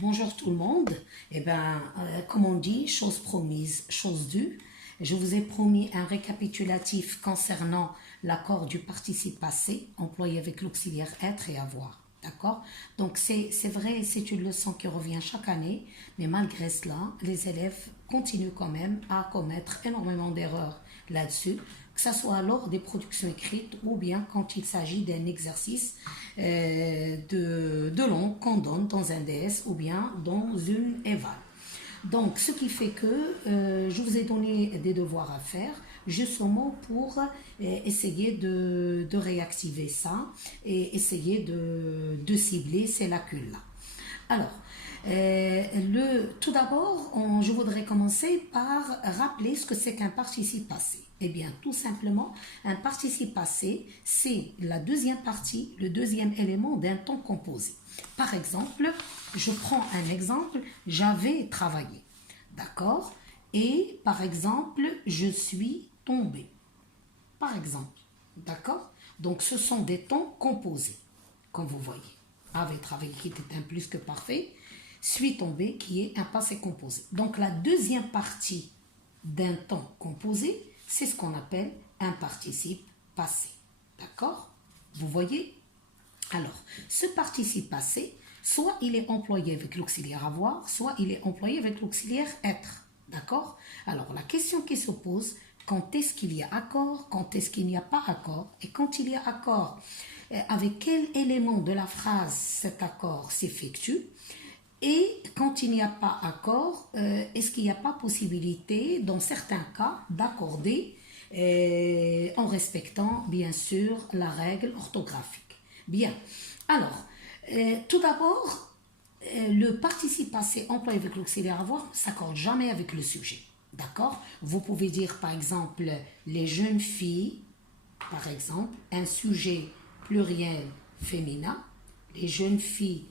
Bonjour tout le monde. Comme on dit, chose promise, chose due. Je vous ai promis un récapitulatif concernant l'accord du participe passé employé avec l'auxiliaire être et avoir. D'accord? Donc c'est vrai, c'est une leçon qui revient chaque année, mais malgré cela, les élèves continuent quand même à commettre énormément d'erreurs là-dessus, que ce soit lors des productions écrites ou bien quand il s'agit d'un exercice de langue qu'on donne dans un DS ou bien dans une éval. Donc, ce qui fait que je vous ai donné des devoirs à faire, justement pour essayer de réactiver ça et essayer de cibler ces lacunes-là. Alors, tout d'abord, je voudrais commencer par rappeler ce que c'est qu'un participe passé. Eh bien, tout simplement, un participe passé, c'est la deuxième partie, le deuxième élément d'un temps composé. Par exemple, je prends un exemple, j'avais travaillé, d'accord? Et par exemple, je suis tombé, par exemple, d'accord? Donc, ce sont des temps composés, comme vous voyez. Avait travaillé qui était un plus que parfait, suis tombé qui est un passé composé. Donc, la deuxième partie d'un temps composé, c'est ce qu'on appelle un participe passé, d'accord? Vous voyez? Alors, ce participe passé, soit il est employé avec l'auxiliaire avoir, soit il est employé avec l'auxiliaire être. D'accord? Alors, la question qui se pose, quand est-ce qu'il y a accord, quand est-ce qu'il n'y a pas accord, et quand il y a accord, avec quel élément de la phrase cet accord s'effectue, et quand il n'y a pas accord, est-ce qu'il n'y a pas possibilité, dans certains cas, d'accorder en respectant, bien sûr, la règle orthographique. Bien. Alors, tout d'abord, le participe passé employé avec l'auxiliaire avoir ne s'accorde jamais avec le sujet. D'accord? Vous pouvez dire, par exemple, les jeunes filles, par exemple, un sujet pluriel féminin. Les jeunes filles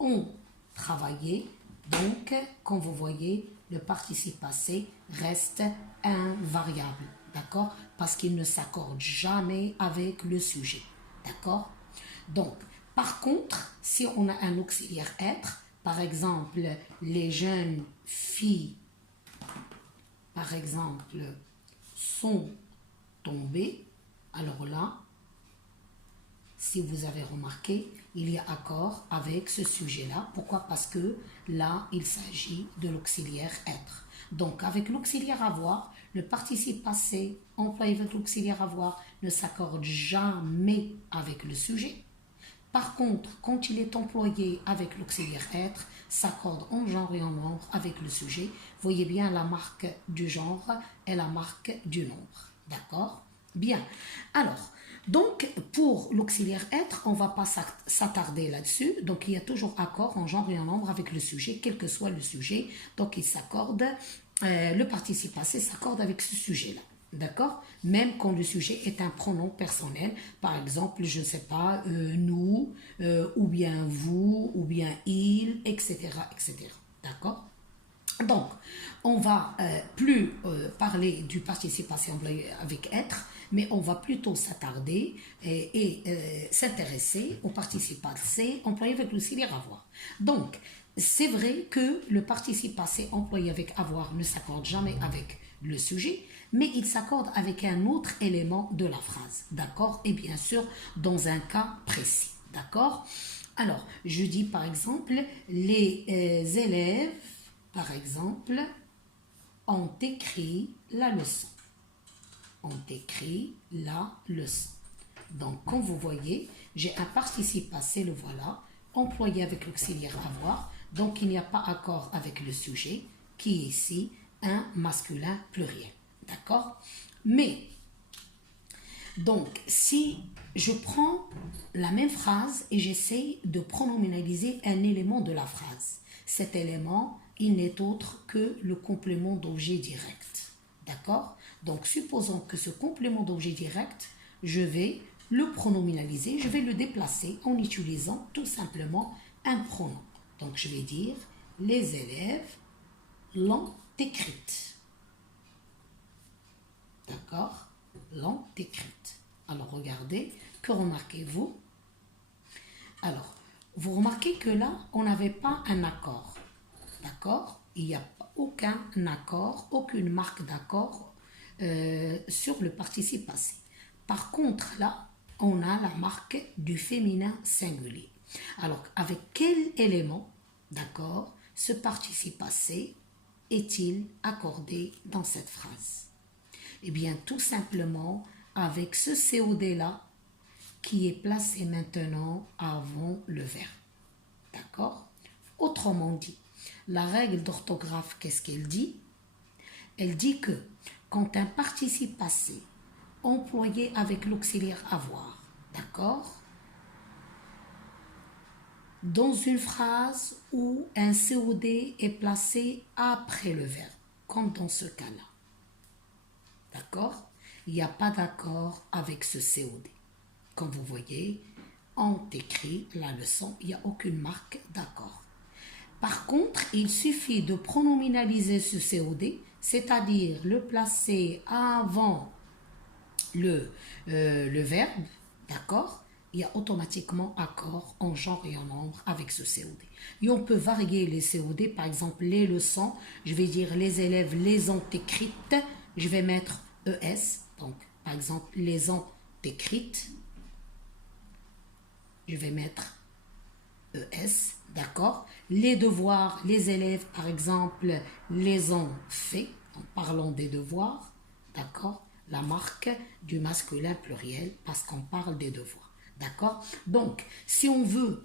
ont travaillé. Donc, comme vous voyez, le participe passé reste invariable. D'accord? Parce qu'il ne s'accorde jamais avec le sujet. D'accord? Donc, par contre, si on a un auxiliaire être, par exemple, les jeunes filles, par exemple, sont tombées, alors là, si vous avez remarqué, il y a accord avec ce sujet-là. Pourquoi? Parce que là, il s'agit de l'auxiliaire être. Donc, avec l'auxiliaire avoir, le participe passé employé avec l'auxiliaire avoir ne s'accorde jamais avec le sujet. Par contre, quand il est employé avec l'auxiliaire être, s'accorde en genre et en nombre avec le sujet. Voyez bien la marque du genre et la marque du nombre. D'accord? Bien. Alors, donc, pour l'auxiliaire être, on ne va pas s'attarder là-dessus. Donc, il y a toujours accord en genre et en nombre avec le sujet, quel que soit le sujet. Donc, il s'accorde, le participe passé s'accorde avec ce sujet-là. D'accord? Même quand le sujet est un pronom personnel, par exemple, je ne sais pas, nous, ou bien vous, ou bien il, etc., etc. D'accord? Donc, on va plus parler du participe passé employé avec être, mais on va plutôt s'attarder et s'intéresser au participe passé employé avec l'auxiliaire avoir. Donc, c'est vrai que le participe passé employé avec avoir ne s'accorde jamais avec le sujet, mais il s'accorde avec un autre élément de la phrase, d'accord? Et bien sûr, dans un cas précis, d'accord? Alors, je dis par exemple, les élèves, par exemple, ont écrit la leçon. Ont écrit la leçon. Donc, comme vous voyez, j'ai un participe passé, le voilà, employé avec l'auxiliaire avoir, donc il n'y a pas accord avec le sujet, qui est ici un masculin pluriel. D'accord? Mais, donc, si je prends la même phrase et j'essaye de pronominaliser un élément de la phrase, cet élément, il n'est autre que le complément d'objet direct. D'accord? Donc, supposons que ce complément d'objet direct, je vais le pronominaliser, je vais le déplacer en utilisant tout simplement un pronom. Donc, je vais dire, les élèves l'ont écrite. D'accord? L'ont écrite. Alors, regardez, que remarquez-vous? Alors, vous remarquez que là, on n'avait pas un accord. D'accord? Il n'y a aucun accord, aucune marque d'accord sur le participe passé. Par contre, là, on a la marque du féminin singulier. Alors, avec quel élément, d'accord, ce participe passé est-il accordé dans cette phrase? Eh bien, tout simplement avec ce COD-là qui est placé maintenant avant le verbe. D'accord? Autrement dit, la règle d'orthographe, qu'est-ce qu'elle dit? Elle dit que quand un participe passé employé avec l'auxiliaire avoir, d'accord, dans une phrase où un COD est placé après le verbe, comme dans ce cas-là, d'accord, il n'y a pas d'accord avec ce COD. Comme vous voyez, on écrit la leçon, il n'y a aucune marque d'accord. Par contre, il suffit de pronominaliser ce COD, c'est-à-dire le placer avant le verbe, d'accord? Il y a automatiquement accord en genre et en nombre avec ce COD. Et on peut varier les COD, par exemple les leçons, je vais dire les élèves les ont écrites, je vais mettre ES, donc par exemple les ont écrites, je vais mettre ES, d'accord? Les devoirs, les élèves, par exemple, les ont fait, en parlant des devoirs, d'accord? La marque du masculin pluriel, parce qu'on parle des devoirs, d'accord? Donc, si on veut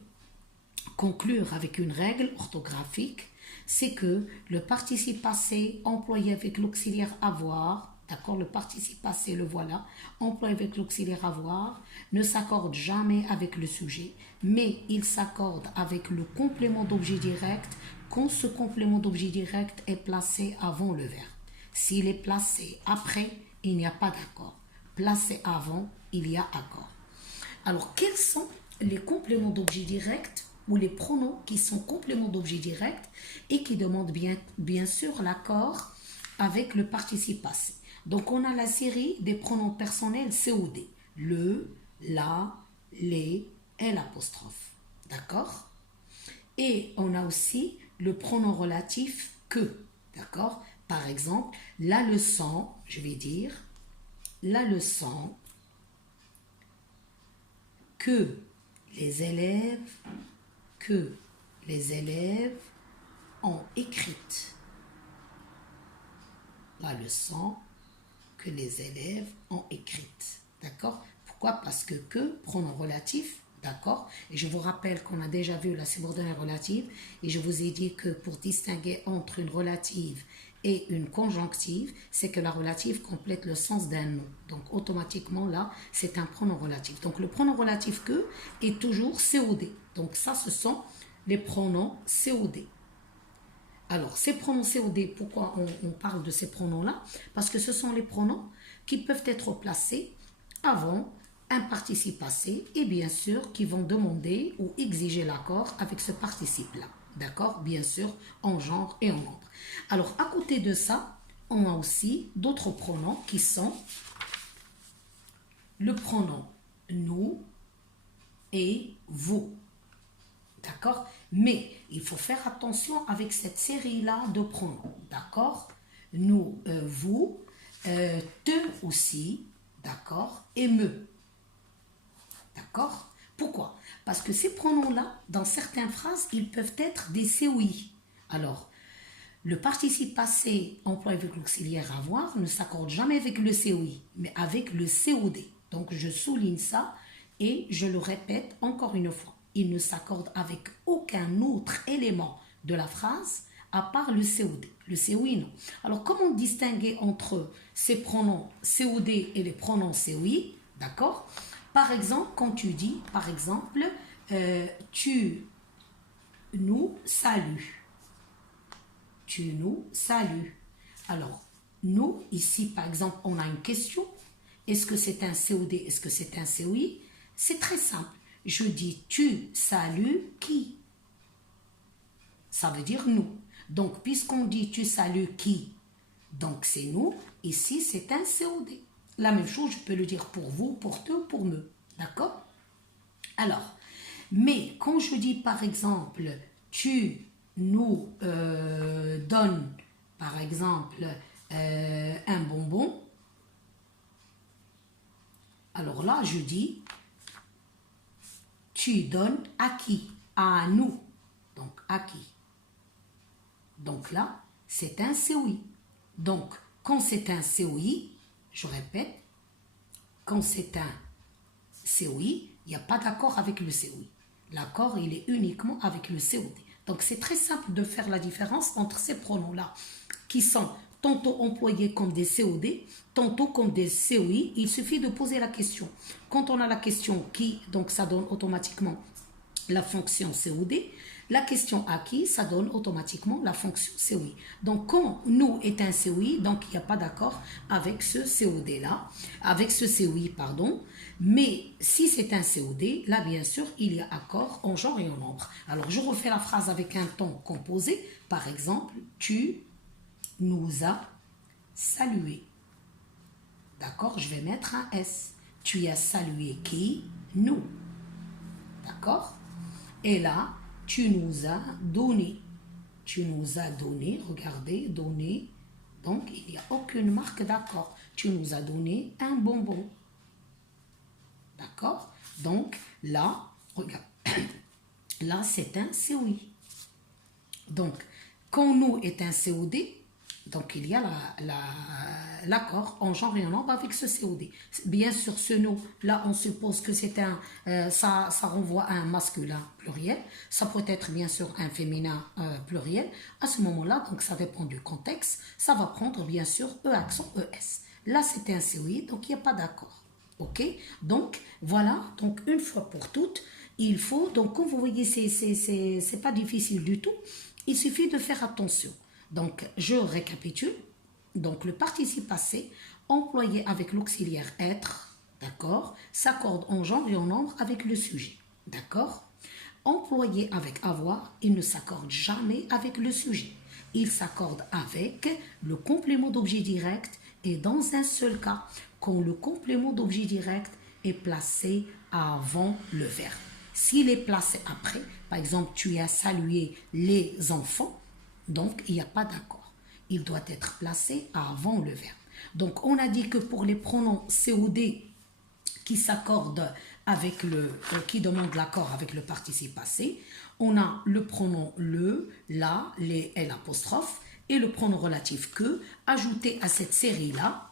conclure avec une règle orthographique, c'est que le participe passé employé avec l'auxiliaire avoir, d'accord, le participe passé, le voilà, employé avec l'auxiliaire avoir, ne s'accorde jamais avec le sujet, mais il s'accorde avec le complément d'objet direct quand ce complément d'objet direct est placé avant le verbe. S'il est placé après, il n'y a pas d'accord. Placé avant, il y a accord. Alors, quels sont les compléments d'objet direct ou les pronoms qui sont compléments d'objet direct et qui demandent bien sûr l'accord avec le participe passé? Donc, on a la série des pronoms personnels COD. Le, la, les et l'apostrophe. D'accord? Et on a aussi le pronom relatif que. D'accord? Par exemple, la leçon, je vais dire, la leçon que les élèves ont écrite. La leçon que les élèves ont écrite. D'accord? Pourquoi? Parce que, pronom relatif, d'accord? Et je vous rappelle qu'on a déjà vu la subordonnée relative et je vous ai dit que pour distinguer entre une relative et une conjonctive, c'est que la relative complète le sens d'un nom. Donc automatiquement là, c'est un pronom relatif. Donc le pronom relatif que est toujours COD. Donc ça, ce sont les pronoms COD. Alors, ces pronoms COD, pourquoi on parle de ces pronoms-là? Parce que ce sont les pronoms qui peuvent être placés avant un participe passé et bien sûr qui vont demander ou exiger l'accord avec ce participe-là. D'accord? Bien sûr, en genre et en nombre. Alors, à côté de ça, on a aussi d'autres pronoms qui sont le pronom nous et vous. D'accord? Mais il faut faire attention avec cette série-là de pronoms. D'accord? Nous, vous, te aussi, d'accord? Et me. D'accord? Pourquoi? Parce que ces pronoms-là, dans certaines phrases, ils peuvent être des COI. Alors, le participe passé employé avec l'auxiliaire avoir ne s'accorde jamais avec le COI, mais avec le COD. Donc, je souligne ça et je le répète encore une fois. Il ne s'accorde avec aucun autre élément de la phrase à part le COD. Le COI, non. Alors, comment distinguer entre ces pronoms COD et les pronoms COI? D'accord? Par exemple, quand tu dis, par exemple, tu nous salues. Tu nous salues. Alors, nous, ici, par exemple, on a une question. Est-ce que c'est un COD? Est-ce que c'est un COI? C'est très simple. Je dis tu salues qui? Ça veut dire nous. Donc, puisqu'on dit tu salues qui? Donc, c'est nous. Ici, c'est un COD. La même chose, je peux le dire pour vous, pour te, pour me. D'accord? Alors, Mais quand je dis par exemple, tu nous donnes par exemple un bonbon, alors là je dis, tu donnes à qui? À nous. Donc à qui? Donc là, c'est un COI. Donc, quand c'est un COI, je répète, quand c'est un COI, il n'y a pas d'accord avec le COI. L'accord, il est uniquement avec le COD. Donc, c'est très simple de faire la différence entre ces pronoms-là, qui sont tantôt employés comme des COD, tantôt comme des COI. Il suffit de poser la question. Quand on a la question qui, donc ça donne automatiquement la fonction COD. La question à qui, ça donne automatiquement la fonction COI. Donc, quand nous est un COI, donc il n'y a pas d'accord avec ce COD-là, avec ce COI, pardon. Mais si c'est un COD, là, bien sûr, il y a accord en genre et en nombre. Alors, je refais la phrase avec un ton composé. Par exemple, tu nous as salué. D'accord? Je vais mettre un S. Tu as salué qui? Nous. D'accord? Et là, tu nous as donné. Tu nous as donné, regardez, donné. Donc, il n'y a aucune marque d'accord. Tu nous as donné un bonbon. D'accord? Donc, là, regarde. Là, c'est un COI. Donc, quand nous est un COD, donc il y a l'accord en genre et en nombre avec ce COD. Bien sûr, ce nous, là, on suppose que c'est ça renvoie à un masculin pluriel. Ça peut être bien sûr un féminin pluriel. À ce moment-là, donc ça dépend du contexte, ça va prendre bien sûr E accent ES. Là, c'est un COI, donc il n'y a pas d'accord. Ok? Donc, voilà, donc une fois pour toutes, il faut, donc comme vous voyez, c'est pas difficile du tout. Il suffit de faire attention. Donc, je récapitule. Donc, le participe passé, employé avec l'auxiliaire être, d'accord, s'accorde en genre et en nombre avec le sujet, d'accord. Employé avec avoir, il ne s'accorde jamais avec le sujet. Il s'accorde avec le complément d'objet direct et dans un seul cas, quand le complément d'objet direct est placé avant le verbe. S'il est placé après, par exemple, tu as salué les enfants, donc il n'y a pas d'accord. Il doit être placé avant le verbe. Donc on a dit que pour les pronoms COD qui s'accordent avec qui demandent l'accord avec le participe passé, on a le pronom le, la, les et l'apostrophe et le pronom relatif que, ajouté à cette série-là,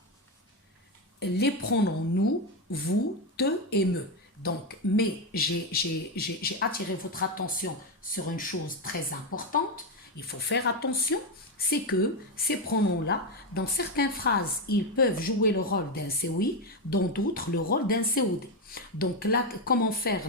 les pronoms nous, vous, te et me. Donc, mais j'ai attiré votre attention sur une chose très importante. Il faut faire attention, c'est que ces pronoms-là, dans certaines phrases, ils peuvent jouer le rôle d'un COI, dans d'autres le rôle d'un COD. Donc là, comment faire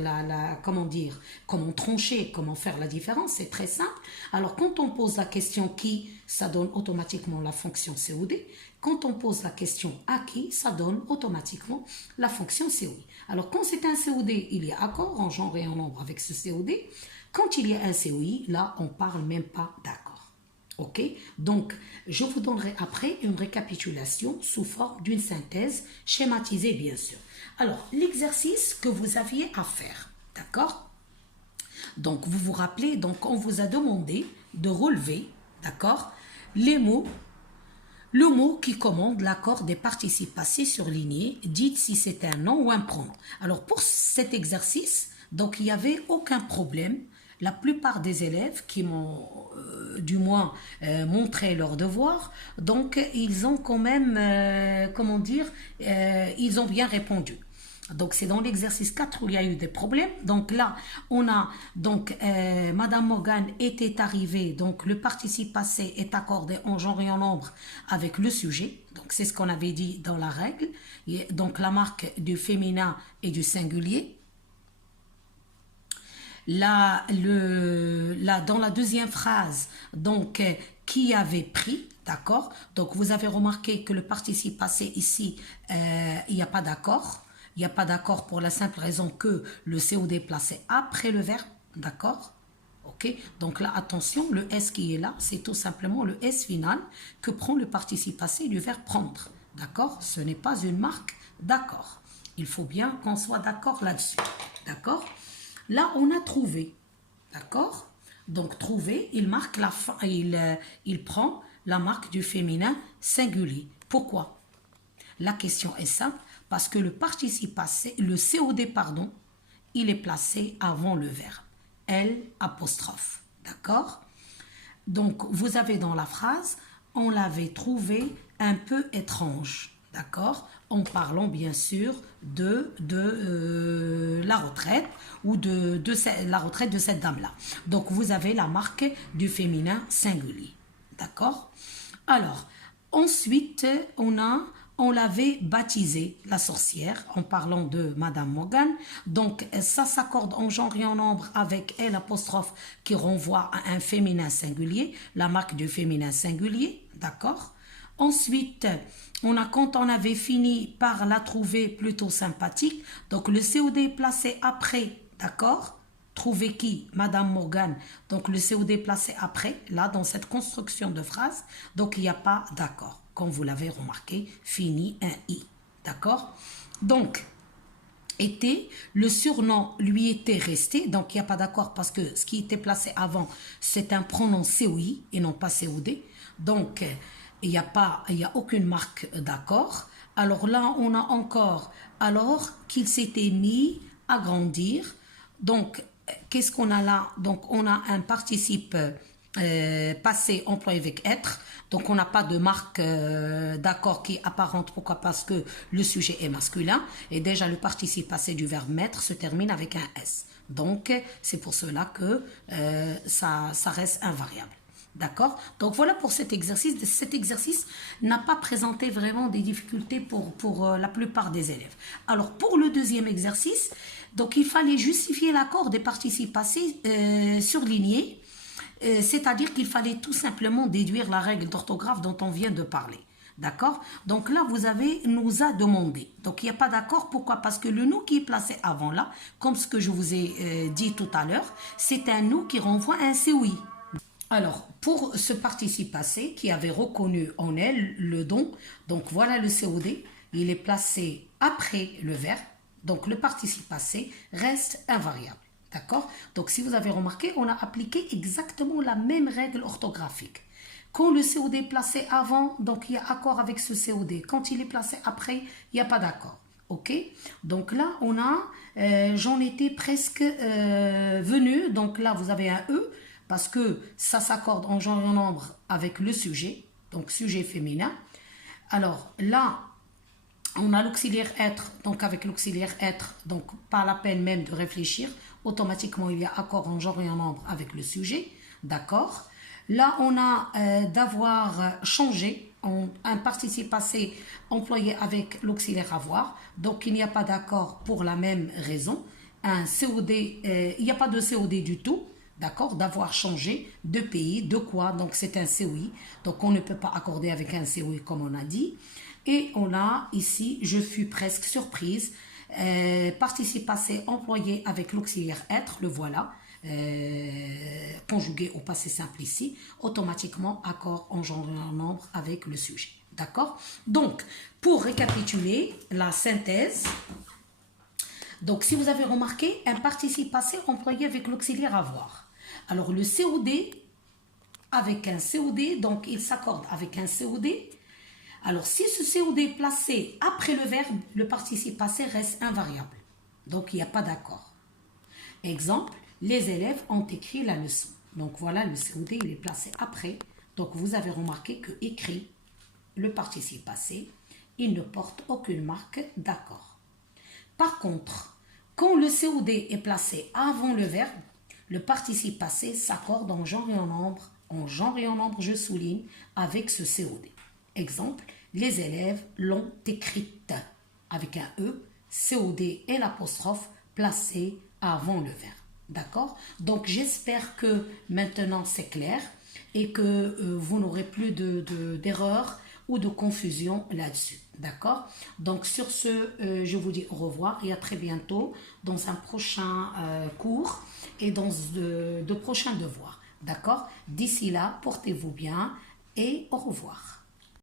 comment trancher, comment faire la différence, c'est très simple. Alors quand on pose la question qui, ça donne automatiquement la fonction COD. Quand on pose la question à qui, ça donne automatiquement la fonction COI. Alors quand c'est un COD, il y a accord en genre et en nombre avec ce COD. Quand il y a un COI, là, on ne parle même pas d'accord. Ok? Donc, je vous donnerai après une récapitulation sous forme d'une synthèse schématisée, bien sûr. Alors, l'exercice que vous aviez à faire, d'accord? Donc, vous vous rappelez, donc on vous a demandé de relever, d'accord, les mots, le mot qui commande l'accord des participes passés surlignés, dites si c'est un nom ou un pronom. Alors, pour cet exercice, donc il n'y avait aucun problème. La plupart des élèves qui m'ont du moins montré leur devoir, donc ils ont quand même, ils ont bien répondu. Donc c'est dans l'exercice 4 où il y a eu des problèmes. Donc là, on a, donc Madame Morgan était arrivée, donc le participe passé est accordé en genre et en nombre avec le sujet. Donc c'est ce qu'on avait dit dans la règle. Donc la marque du féminin et du singulier. Là, dans la deuxième phrase, donc, qui avait pris, d'accord? Donc, vous avez remarqué que le participe passé ici, il n'y a pas d'accord. Il n'y a pas d'accord pour la simple raison que le COD est placé après le verbe, d'accord? Ok? Donc là, attention, le S qui est là, c'est tout simplement le S final que prend le participe passé du verbe prendre, d'accord? Ce n'est pas une marque d'accord. Il faut bien qu'on soit d'accord là-dessus, d'accord? Là, on a trouvé. D'accord? Donc, trouver, il marque la fin, il prend la marque du féminin singulier. Pourquoi? La question est simple, parce que le participe passé, le COD, pardon, il est placé avant le verbe. L apostrophe. D'accord? Donc, vous avez dans la phrase, on l'avait trouvé un peu étrange. D'accord? En parlant bien sûr de la retraite ou de la retraite de cette dame-là. Donc, vous avez la marque du féminin singulier. D'accord? Alors, ensuite, on l'avait baptisée, la sorcière, en parlant de Madame Morgan. Donc, ça s'accorde en genre et en nombre avec L apostrophe qui renvoie à un féminin singulier, la marque du féminin singulier. D'accord? Ensuite, quand on avait fini par la trouver plutôt sympathique, donc le COD est placé après, d'accord? Trouver qui? Madame Morgan. Donc le COD est placé après, là, dans cette construction de phrase. Donc il n'y a pas d'accord. Comme vous l'avez remarqué, fini un I. D'accord? Donc, le surnom lui était resté, donc il n'y a pas d'accord parce que ce qui était placé avant, c'est un pronom COI et non pas COD. Donc, il n'y a aucune marque d'accord. Alors là, on a encore, alors qu'il s'était mis à grandir. Donc, qu'est-ce qu'on a là? Donc, on a un participe passé employé avec être. Donc, on n'a pas de marque d'accord qui est apparente. Pourquoi? Parce que le sujet est masculin. Et déjà, le participe passé du verbe mettre se termine avec un S. Donc, c'est pour cela que ça reste invariable. D'accord? Donc voilà pour cet exercice. Cet exercice n'a pas présenté vraiment des difficultés pour la plupart des élèves. Alors pour le deuxième exercice, donc il fallait justifier l'accord des participes passés surlignés, c'est-à-dire qu'il fallait tout simplement déduire la règle d'orthographe dont on vient de parler. D'accord? Donc là, nous a demandé. Donc il n'y a pas d'accord. Pourquoi? Parce que le nous qui est placé avant là, comme ce que je vous ai dit tout à l'heure, c'est un nous qui renvoie à un COI. Alors, pour ce participe passé qui avait reconnu en elle le don, donc voilà le COD, il est placé après le verbe, donc le participe passé reste invariable. D'accord? Donc, si vous avez remarqué, on a appliqué exactement la même règle orthographique. Quand le COD est placé avant, donc il y a accord avec ce COD. Quand il est placé après, il n'y a pas d'accord. Ok? Donc là, j'en étais presque venu. Donc là, vous avez un E. Parce que ça s'accorde en genre et en nombre avec le sujet, donc sujet féminin. Alors là, on a l'auxiliaire être, donc avec l'auxiliaire être, donc pas la peine même de réfléchir, automatiquement il y a accord en genre et en nombre avec le sujet, d'accord. Là, on a d'avoir changé, un participe passé employé avec l'auxiliaire avoir, donc il n'y a pas d'accord pour la même raison. Un COD, il n'y a pas de COD du tout. D'accord, d'avoir changé de pays, de quoi, donc c'est un COI, donc on ne peut pas accorder avec un COI comme on a dit. Et on a ici, je fus presque surprise, participe passé employé avec l'auxiliaire être, le voilà, conjugué au passé simple ici, automatiquement accord en genre et en nombre avec le sujet. D'accord? Donc, pour récapituler la synthèse, donc si vous avez remarqué, un participe passé employé avec l'auxiliaire avoir. Alors, le COD, avec un COD, donc il s'accorde avec un COD. Alors, si ce COD est placé après le verbe, le participe passé reste invariable. Donc, il n'y a pas d'accord. Exemple, les élèves ont écrit la leçon. Donc, voilà, le COD, il est placé après. Donc, vous avez remarqué que écrit, le participe passé, il ne porte aucune marque d'accord. Par contre, quand le COD est placé avant le verbe, le participe passé s'accorde en genre et en nombre, je souligne, avec ce COD. Exemple, les élèves l'ont écrite avec un E, COD et l'apostrophe placé avant le verbe. D'accord? Donc, j'espère que maintenant c'est clair et que vous n'aurez plus d'erreurs ou de confusion là-dessus. D'accord? Donc, sur ce, je vous dis au revoir et à très bientôt dans un prochain cours et dans de prochains devoirs. D'accord? D'ici là, portez-vous bien et au revoir.